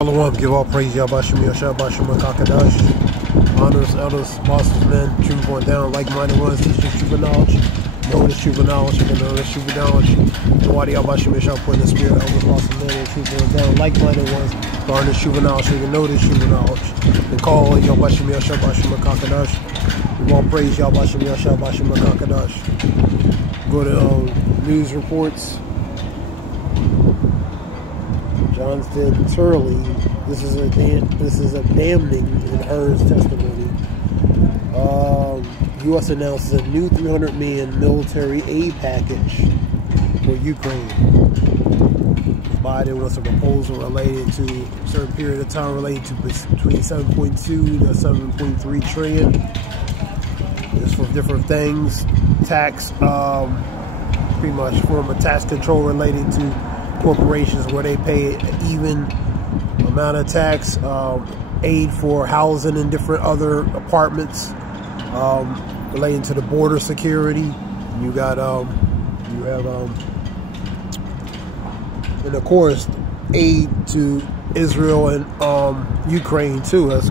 Shalom, give all praise, Yahbashim, Yashab, Bashim, Kakadash. Honors, elders, bosses, men, truth going down, like-minded ones, teach the truth of knowledge. Know this truth of knowledge, you can know this truth of knowledge. The wadi Yahbashim, Yashab, point the spirit, elders, bosses, men, and truth going down, like-minded ones. Learn this truth of knowledge, you can know this truth of knowledge. And call Yahbashim, Yashab, Bashim, Kakadash. Give all praise, Yahbashim, Yashab, Bashim, Kakadash. Go to news reports. Johnston Turley, this is a damning in Hearn's testimony. U.S. announces a new $300 million military aid package for Ukraine. Biden wants a proposal related to a certain period of time related to between 7.2 to 7.3 trillion. It's for different things. Tax, pretty much form of tax control related to corporations where they pay an even amount of tax, aid for housing and different other apartments, relating to the border security. You got and of course aid to Israel and Ukraine too. That's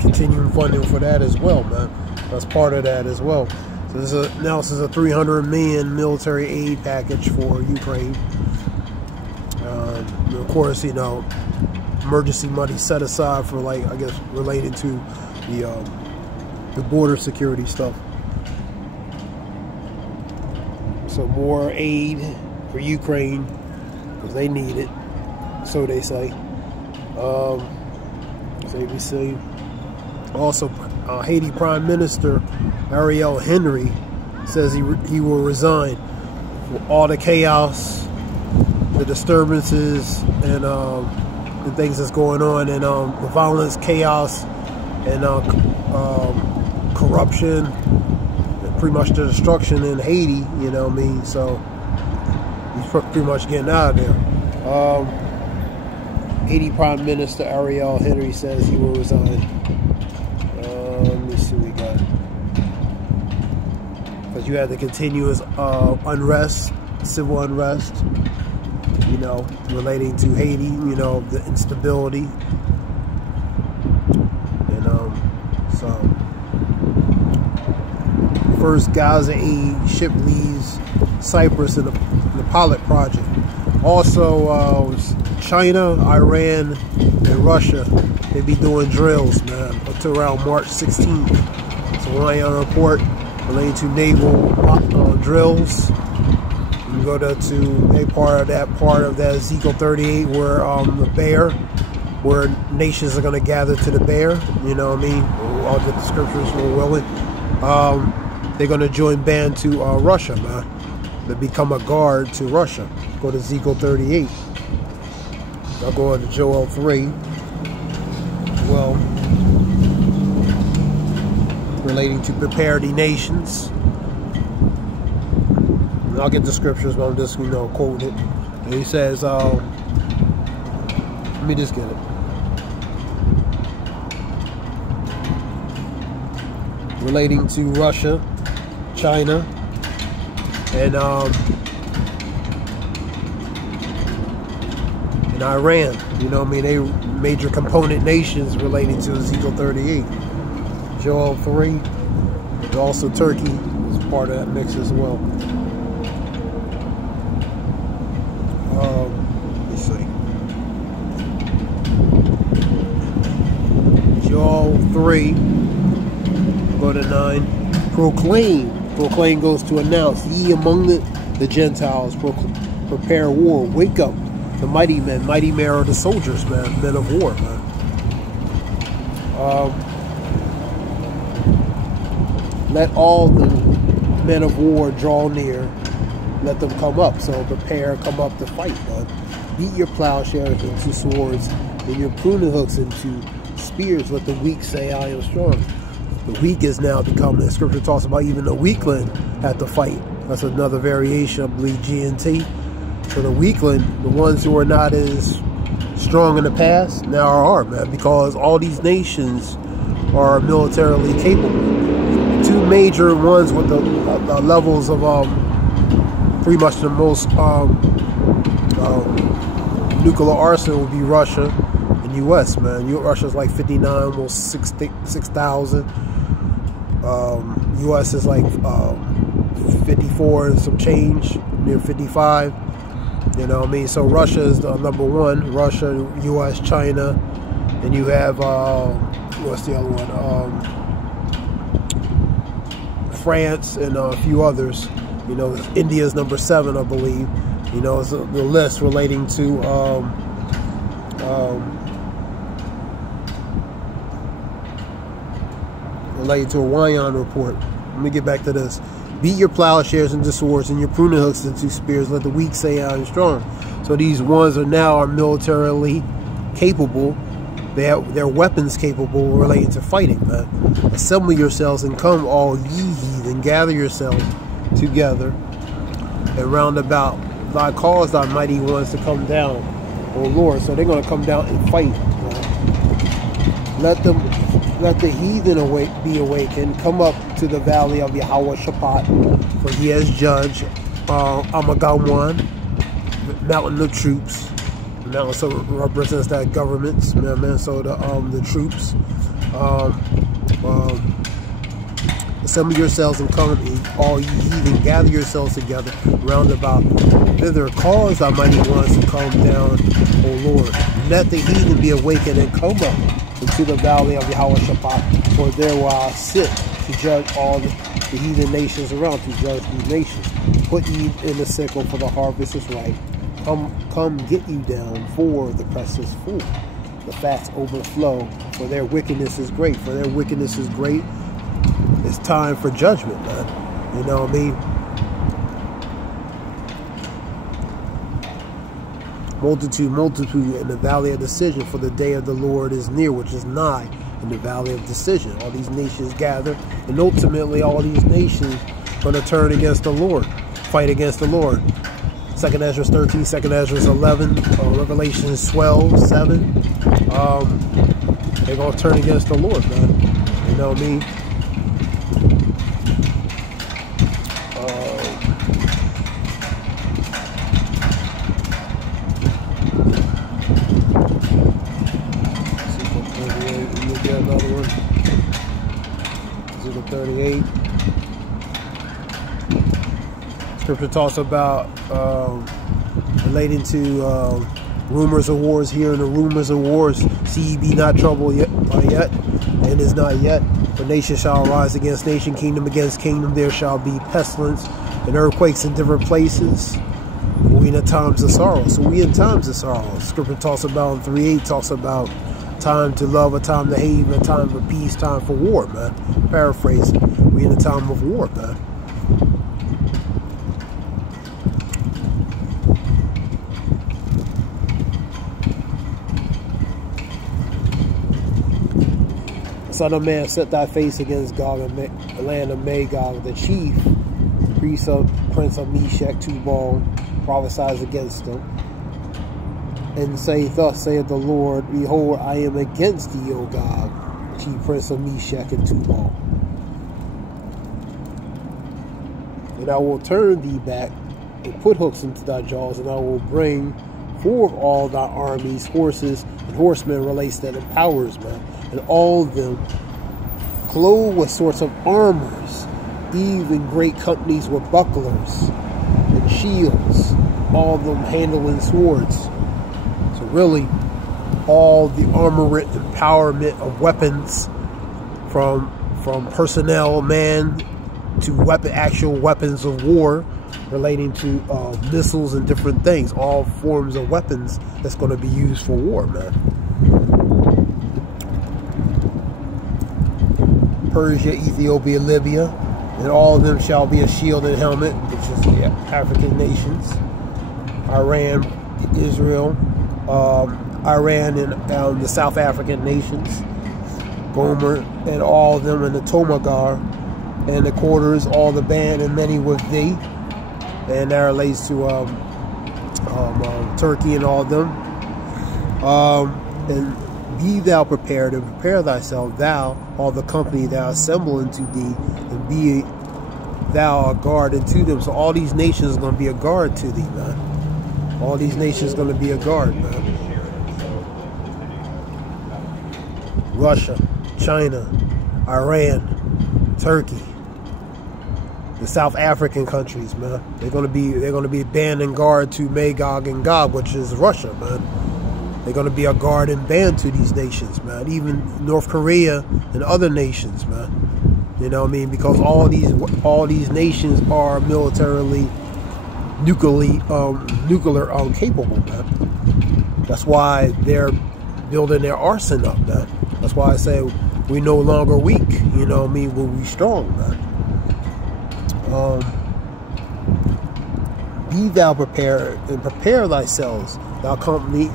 continuing funding for that as well, man. That's part of that as well. So this announces a $300 million military aid package for Ukraine. Of course, you know, emergency money set aside for, like, I guess, related to the border security stuff. So more aid for Ukraine because they need it, so they say. So we see. Also, Haiti Prime Minister Ariel Henry says he will resign for all the chaos, the disturbances, and the things that's going on, and the violence, chaos, and corruption, and pretty much the destruction in Haiti, you know what I mean? So he's pretty much getting out of there. Haiti Prime Minister Ariel Henry says he will resign. Let me see what we got. Because you have the continuous unrest, civil unrest, you know, relating to Haiti, you know, the instability. And so first Gaza aid ship leaves Cyprus in the pilot project. Also China, Iran, and Russia, they be doing drills, man, until around March 16th. So I on a report relating to naval drills. You go to a part of that Ezekiel 38 where the bear, where nations are going to gather to the bear, you know what I mean? All the scriptures were willing. They're going to join band to Russia, man. They become a guard to Russia. Go to Ezekiel 38. I'll go to Joel 3. Well, relating to prepare the nations. I'll get the scriptures, but I'm just, you know, quoting it. And he says, let me just get it. Relating to Russia, China, and Iran. You know what I mean? They major component nations relating to Ezekiel 38. Joel 3, and also Turkey is part of that mix as well. Let's see. Joel 3, go to 9. Proclaim goes to announce, ye among the Gentiles, prepare war, wake up the mighty men are the soldiers, man, men of war, man. Let all the men of war draw near, let them come up. So prepare, come up to fight, man. Beat your plowshares into swords, and your pruning hooks into spears. Let the weak say, I am strong. The weak is now become, the scripture talks about even the weakling had to fight. That's another variation, I believe, G&T. So the weakling, the ones who are not as strong in the past, now are, man, because all these nations are militarily capable. Two major ones with the levels of pretty much the most nuclear arsenal would be Russia and U.S., man. Russia's like 59, almost 6,000. U.S. is like 54 and some change, near 55. You know what I mean? So Russia is the number one. Russia, U.S., China, and you have what's the other one? France and a few others. You know, India's number 7, I believe. You know, it's the list relating to a Wyon report. Let me get back to this. Beat your plowshares into swords and your pruning hooks into spears. Let the weak say I am strong. So these ones are militarily capable. They're weapons capable relating to fighting, man. Assemble yourselves and come, all ye heathen, gather yourselves together and round about thy cause thy mighty ones to come down, O Lord. So they're going to come down and fight. Let the heathen be awakened. Come up to the valley of Yahweh Shaphat, for he has judged Amagamwan, mountain of troops. Now, so represents that governments, man. So the troops. Assemble yourselves and come, all ye heathen, gather yourselves together round about thither. Cause thy mighty ones to come down, O Lord. Let the heathen be awakened and come up into the valley of Yahweh Shaphat, for there will I sit to judge all the heathen nations around, to judge these nations. Put ye in the sickle, for the harvest is ripe. Come get you down, for the press is full. The fats overflow, for their wickedness is great. For their wickedness is great. It's time for judgment, man. You know what I mean? Multitude in the valley of decision, for the day of the Lord is near, which is nigh, in the valley of decision. All these nations gather, and ultimately all these nations going to turn against the Lord, fight against the Lord. 2nd Ezra 13, 2nd Ezra 11, Revelation 12, 7. They're going to turn against the Lord, man. You know what I mean? Another one. 38. Scripture talks about relating to rumors of wars. Hearing the rumors of wars, see ye be not troubled yet, and is not yet. For nation shall arise against nation, kingdom against kingdom. There shall be pestilence and earthquakes in different places. We in the times of sorrow. So we in times of sorrow. Scripture talks about in 3:8 talks about time to love, a time to hate, a time for peace, time for war, man. Paraphrasing. We in a time of war, man. Son of man, set thy face against Gog and the land of Magog, the chief prince of Meshech, Tubal, prophesies against them, and say, thus saith the Lord, behold, I am against thee, O God, chief prince of Meshech and Tubal. And I will turn thee back and put hooks into thy jaws, and I will bring forth all thy armies, horses, and horsemen, relates that and powers, man, and all of them clothed with sorts of armors, even great companies with bucklers and shields, all of them handling swords. So really, all the armament, empowerment of weapons, from personnel, man, to actual weapons of war, relating to missiles and different things, all forms of weapons that's going to be used for war, man. Persia, Ethiopia, Libya, and all of them shall be a shield and helmet, which is the African nations. Iran, Israel, Iran, and the South African nations. Gomer, and all of them, and the Tomagar, and the quarters, all the band, and many with thee. And that relates to Turkey and all of them. And be thou prepared, and prepare thyself, thou, all the company thou assemble unto thee, and be thou a guard unto them. So all these nations are going to be a guard to thee, man. All these nations are going to be a guard, man. Russia, China, Iran, Turkey, the South African countries, man. They're gonna be band and guard to Magog and Gog, which is Russia, man. They're gonna be a guard and band to these nations, man. Even North Korea and other nations, man. You know what I mean? Because all these nations are militarily, nuclear capable, man. That's why they're building their arsenal up, man. That's why I say we're no longer weak. You know what I mean? We're strong, man. Be thou prepared and prepare thyself, thy company,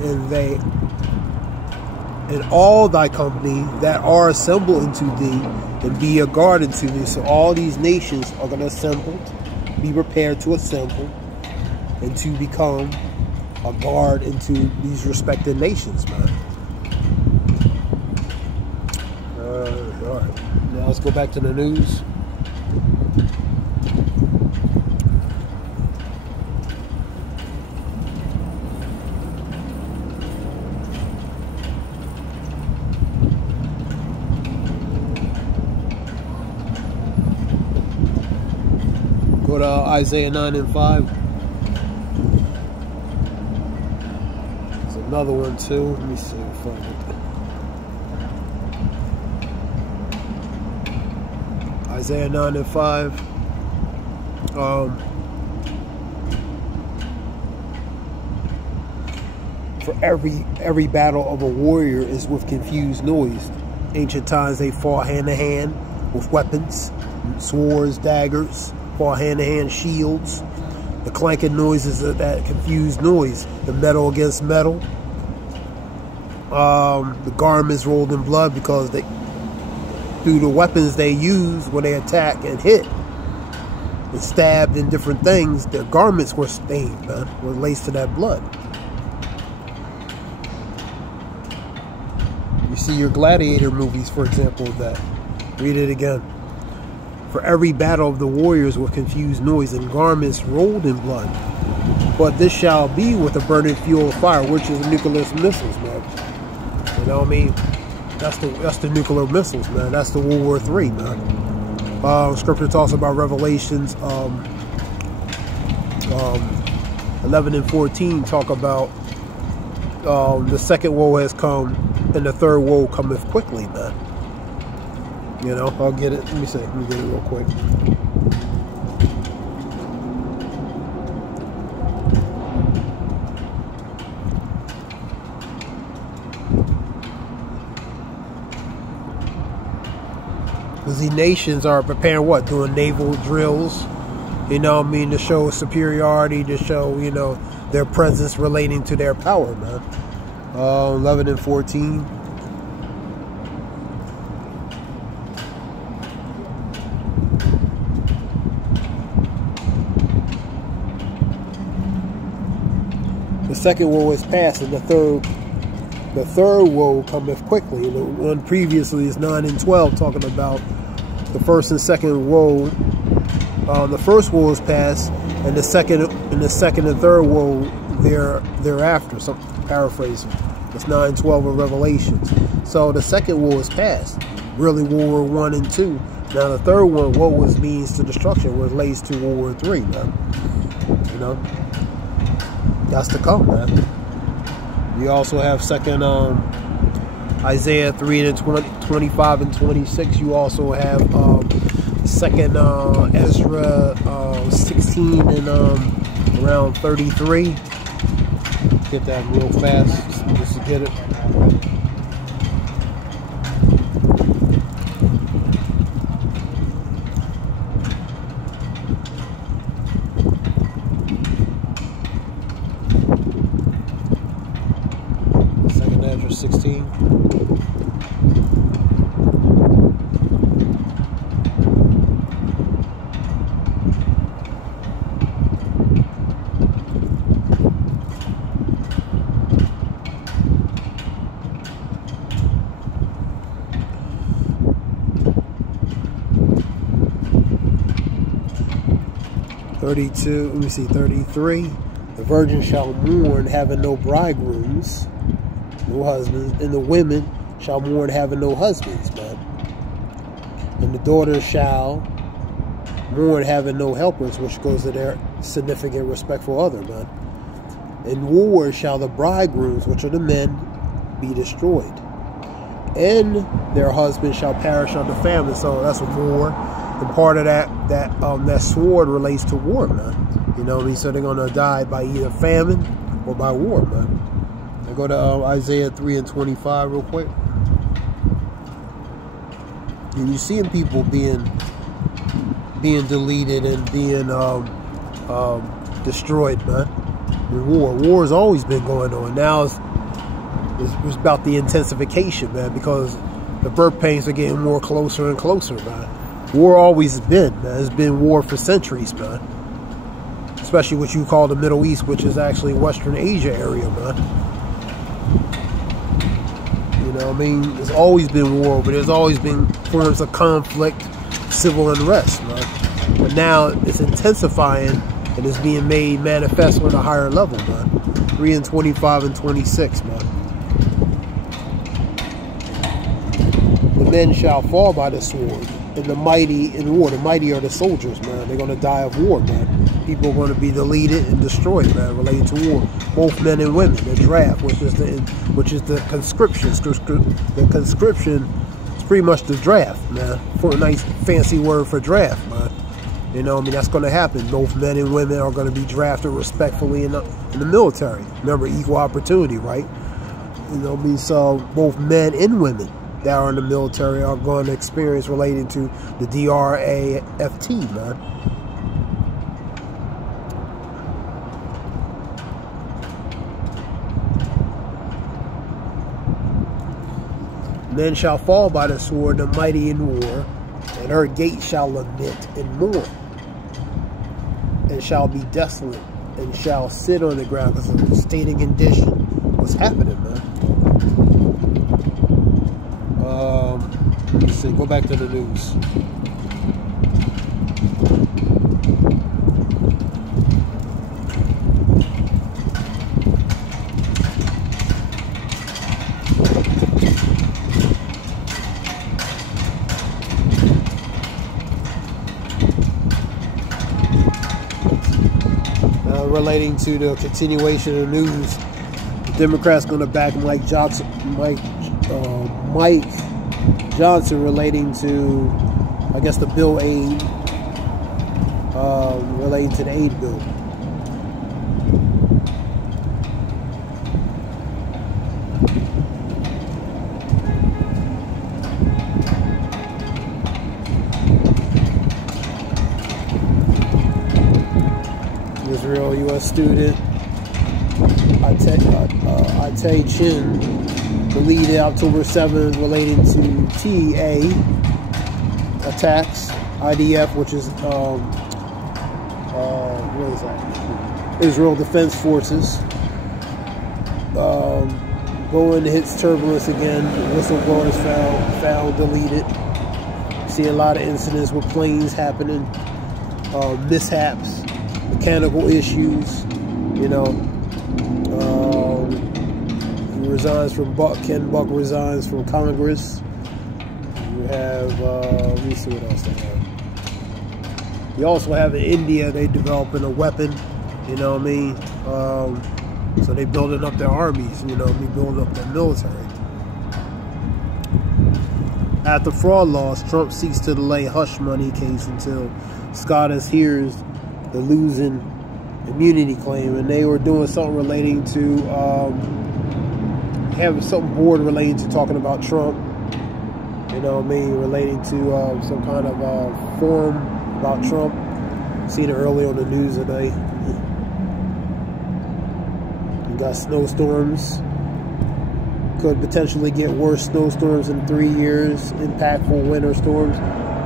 and all thy company that are assembled into thee, and be a guard unto thee. So all these nations are going to assemble. Be prepared to assemble and to become a guard into these respected nations, man. All right. Now let's go back to the news. Go to Isaiah 9 and 5. There's another one too. Let me see if I find it. Isaiah 9 and 5. For every battle of a warrior is with confused noise. Ancient times they fought hand to hand with weapons, swords, daggers. Fought hand-to-hand shields. The clanking noises of that confused noise. The metal against metal. The garments rolled in blood because through the weapons they used when they attack and hit and stabbed in different things, their garments were stained, man, were laced to that blood. You see your gladiator movies, for example, of that. Read it again. For every battle of the warriors with confused noise and garments rolled in blood. But this shall be with the burning fuel of fire, which is nuclear missiles, man. You know what I mean? That's the nuclear missiles, man. That's the World War III, man. Scripture talks about Revelations 11 and 14 talk about the second woe has come and the third woe cometh quickly, man. You know, I'll get it. Let me get it real quick. Because the nations are preparing what? Doing naval drills, you know what I mean, to show superiority, to show, you know, their presence relating to their power, man. 11 and 14. The second woe is past, and the third woe cometh quickly. The one previously is 9 and 12, talking about the first and second woe. The first woe is past, and the second and third woe thereafter. So paraphrasing, it's 9:12 of Revelations. So the second woe is past. Really, World War I and II. Now the third one, woe was means to destruction, was relates to World War III. Man. You know. That's to come, man. We also have second Isaiah 3 and 25 and 26. You also have second Ezra 16 and around 33. Get that real fast just to get it. Second Ezra 16. Let me see, 33. The virgin shall mourn, having no bridegrooms, no husbands, and the women shall mourn having no husbands, man. And the daughters shall mourn having no helpers, which goes to their significant, respectful other, man. In war shall the bridegrooms, which are the men, be destroyed. And their husbands shall perish under famine. So that's war. And part of that sword relates to war, man. You know what I mean? So they're going to die by either famine or by war, man. I go to Isaiah 3:25 real quick. And you're seeing people being deleted and being destroyed, man. In war has always been going on. Now it's about the intensification, man, because the birth pains are getting more closer and closer, man. War always been, man. It's been war for centuries, man. Especially what you call the Middle East, which is actually Western Asia area, man. You know what I mean? There's always been war, but there's always been forms of conflict, civil unrest, man. But now it's intensifying and it's being made manifest on a higher level, man. 3:25 and 26, man. The men shall fall by the sword, and the mighty in war. The mighty are the soldiers, man. They're going to die of war, man. People are going to be deleted and destroyed, man, related to war. Both men and women. The draft, which is the conscription. The conscription is pretty much the draft, man. For a nice fancy word for draft, man. You know what I mean? That's going to happen. Both men and women are going to be drafted respectfully in the military. Remember, equal opportunity, right? You know what I mean? So both men and women that are in the military are going to experience related to the DRAFT, man. Men shall fall by the sword, the mighty in war, and her gate shall lament and mourn, and shall be desolate, and shall sit on the ground, because of the state and condition. What's happening, man? Let's see, go back to the news. Relating to the continuation of the news, the Democrats going to back Mike Johnson relating to, I guess, the bill aid, relating to the aid bill. Israel U.S. student Ate Chin deleted October 7th relating to TA attacks. IDF, which is what is that? Israel Defense Forces. Going hits turbulence again. Whistleblowers found deleted. See a lot of incidents with planes happening, mishaps, mechanical issues, you know. He resigns from Ken Buck resigns from Congress. You have, let me see what else they have. You also have in India, they developing a weapon, you know what I mean? So they building up their armies, you know, building up their military. After fraud laws, Trump seeks to delay hush money case until SCOTUS hears the losing immunity claim, and they were doing something relating to having something board relating to talking about Trump, you know what I mean, relating to some kind of forum about Trump. Seen it early on the news today. You got snowstorms, could potentially get worse snowstorms in 3 years, impactful winter storms.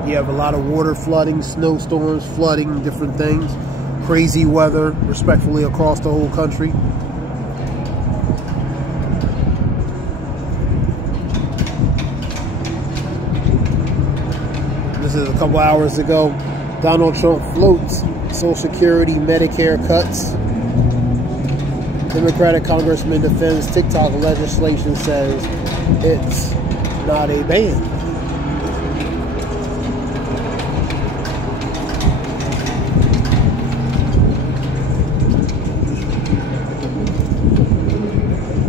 You have a lot of water flooding, snowstorms, flooding, different things. Crazy weather, respectfully, across the whole country. This is a couple hours ago. Donald Trump floats Social Security, Medicare cuts. Democratic Congressman defends TikTok legislation, says it's not a ban.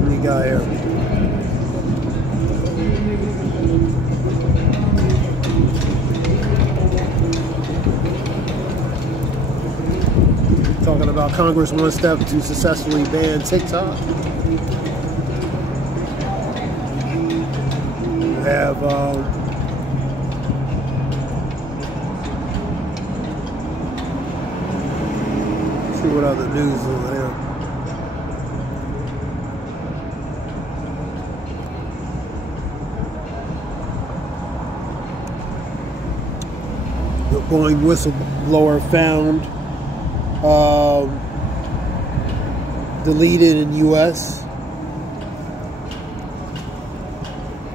What do you got here? Talking about Congress one step to successfully ban TikTok. You have see what other news over there. The Boeing whistleblower found deleted in U.S.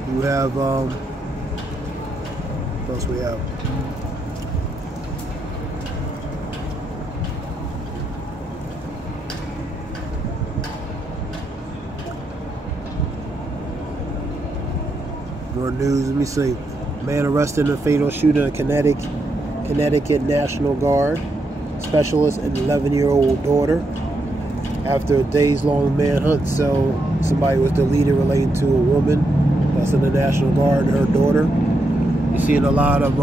You have what else we have? More news. Let me see. Man arrested in a fatal shooting at Connecticut National Guard specialist and 11-year-old daughter. After a days-long manhunt, so somebody was deleted relating to a woman that's in the National Guard and her daughter. You're seeing a lot of,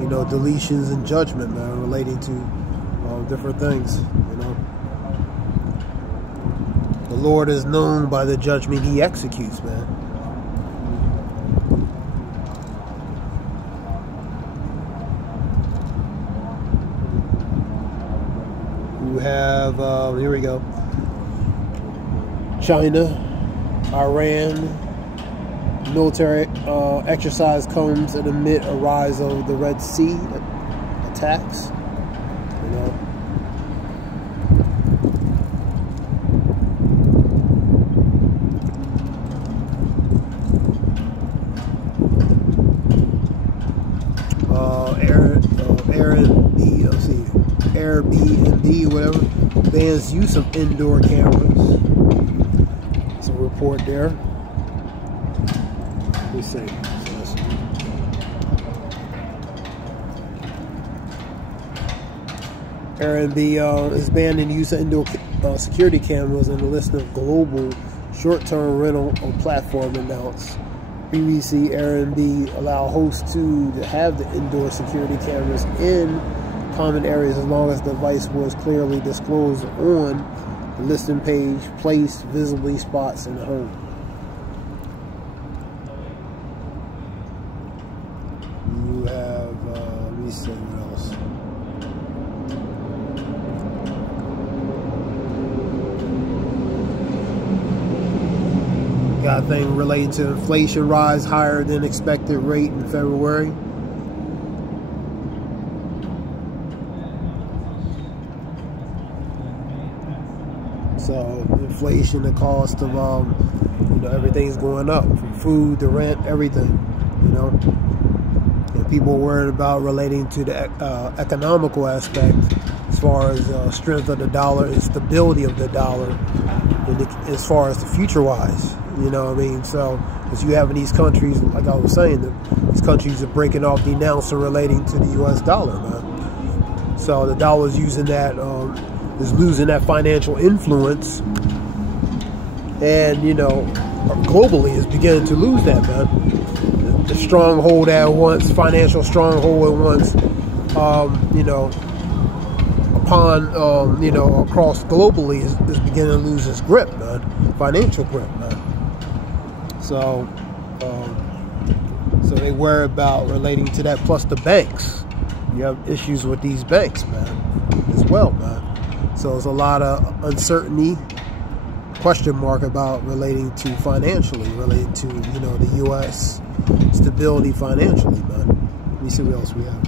you know, deletions and judgment, man, relating to different things. You know, the Lord is known by the judgment He executes, man. You have, here we go, China, Iran, military exercise comes amid a rise of the Red Sea attacks, you know. Airbnb, whatever, bans use of indoor cameras. It's a report there. Let me see. Airbnb is banning use of indoor security cameras in the list of global short-term rental platform announced. Previously, Airbnb allow hosts to have the indoor security cameras in common areas as long as the device was clearly disclosed on the listing page, placed visibly spots in the home. You have, let me see what else. Got a thing related to inflation rise higher than expected rate in February. So inflation, the cost of you know, everything's going up, from food to rent, everything, you know. And people are worried about relating to the economical aspect as far as strength of the dollar and stability of the dollar, and as far as the future wise, you know what I mean. So as you have in these countries, like I was saying, these countries are breaking off the announcement relating to the US dollar, man. So the dollar is using that, is losing that financial influence, and you know, globally is beginning to lose that, man. The stronghold at once, financial stronghold at once, you know, upon you know, across globally is beginning to lose its grip, man, financial grip, man. So so they worry about relating to that, plus the banks. You have issues with these banks, man, as well, man. So there's a lot of uncertainty, question mark about relating to financially, relating to, you know, the U.S. stability financially, man. Let me see what else we have.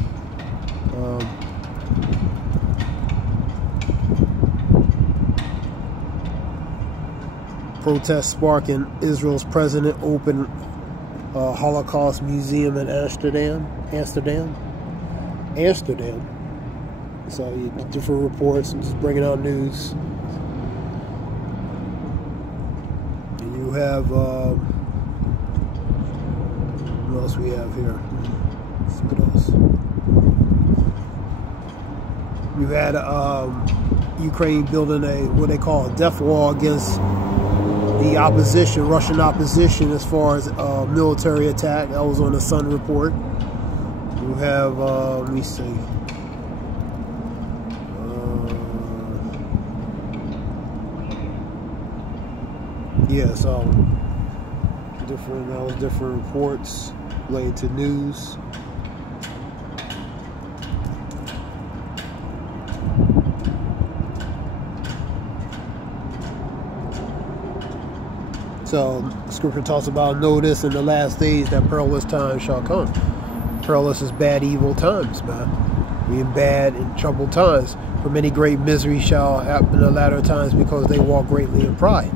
Protests spark in Israel's president opened Holocaust Museum in Amsterdam. So different reports and just bringing out news. And you have else we have here? What else? We've had Ukraine building what they call a death wall against the opposition, Russian opposition, as far as military attack. That was on the Sun report. We have, let me see. Yeah, so different reports related to news. So Scripture talks about, know this, in the last days that perilous times shall come. Perilous is bad, evil times, man. We in bad and troubled times. For many great misery shall happen in the latter times, because they walk greatly in pride.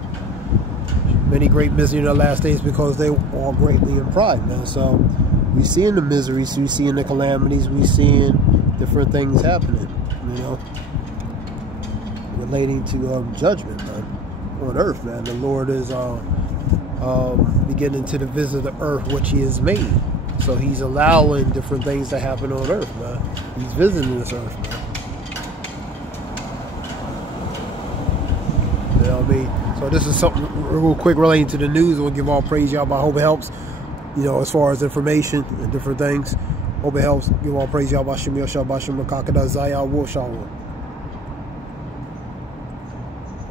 Many great misery in the last days because they walk greatly in pride, man. So we seeing the miseries, we seeing the calamities, we seeing different things happening, you know, relating to judgment, man, on earth, man. The Lord is beginning to visit the earth which He has made. So He's allowing different things to happen on earth, man. He's visiting this earth, man. You know what I mean? So this is something real quick relating to the news. We'll give all praise, y'all. I hope it helps, you know, as far as information and different things. Hope it helps. Give all praise, y'all. Bashim Yosha, Bashim Makakada Zaya, Woshawa.